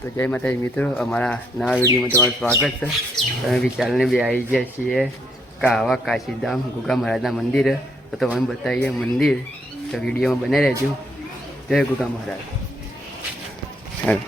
તો જય માતાજી મિત્રો, અમારા નવા વિડીયોમાં તમારું સ્વાગત છે. તમે બી ચાલને બી આવી ગયા છીએ કાવા કાશીધામ ગુગા મહારાજના મંદિર. તો તમે બતાવીએ મંદિર, તો વિડીયોમાં બને રહેજો. જય ગુગા મહારાજ. હા,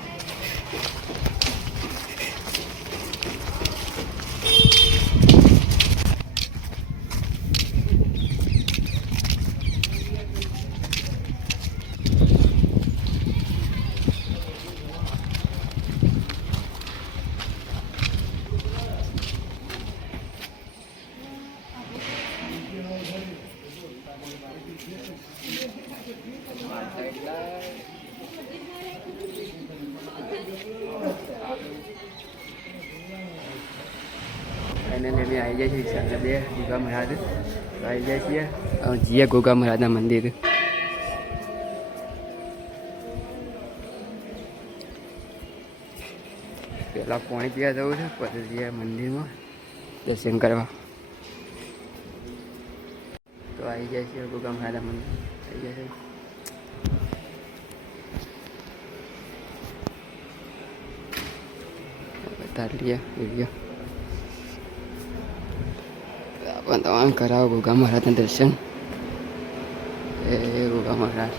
અને અમે આવી જાય છીએ વિશાલ બે ગુગા મહારાજ આવી જાય છીએ. જીએ ગુગા મહારાજના મંદિર. પહેલાં પાણી પીવા જવું છે, પછી જઈએ મંદિરમાં દર્શન કરવા. તો આવી જાય છે ગુગા મહારાજના મંદિર. આવી જાય છે. બતાવી લઈએ વિડીયો. પણ તમામ કરાવો ગુગા મહારાજના દર્શન. એ ગુગા મહારાજ.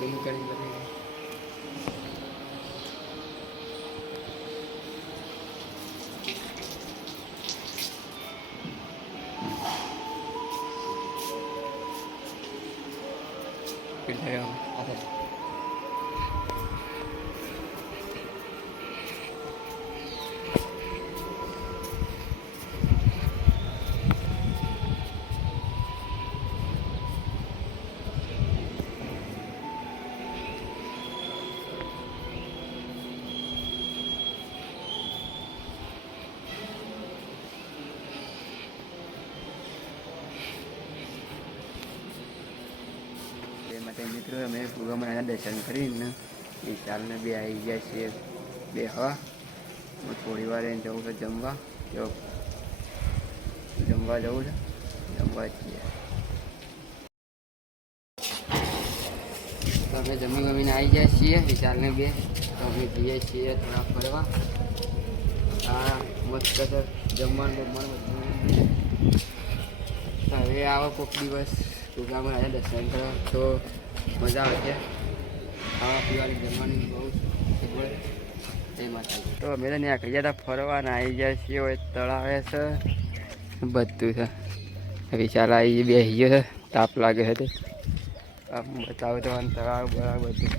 ઝૂમ કરી બતાવી. માટે મિત્રો અમે ગુગા મહારાજના દર્શન કરીને વિશાલને બે આવી ગયા છીએ બે હવા. થોડી વાર એને જવું છે જમવા. જમવા જવું છે, જમવા છીએ. તો અમે જમીને આવી ગયા છીએ વિશાલને બે. તો અમે જઈએ છીએ થોડા ફરવા. હા, મસ્ત છે જમવાનું બધું. હવે આવો કોઈક દિવસ ગુગા મહારાજના દર્શન કરવા તો મજા આવે છે. ખાવા પીવાની જમવાની બહુ સગવડ એ માટે. તો અમે તો ત્યાં કહી જતા ફરવાના આવી જાય છીએ. હવે તળાવે છે, બધું છે. વિશાલ આવી બેસી ગયો છે, તાપ લાગે છે તે. આમ બતાવે તો તળાવ બરાબર બધું.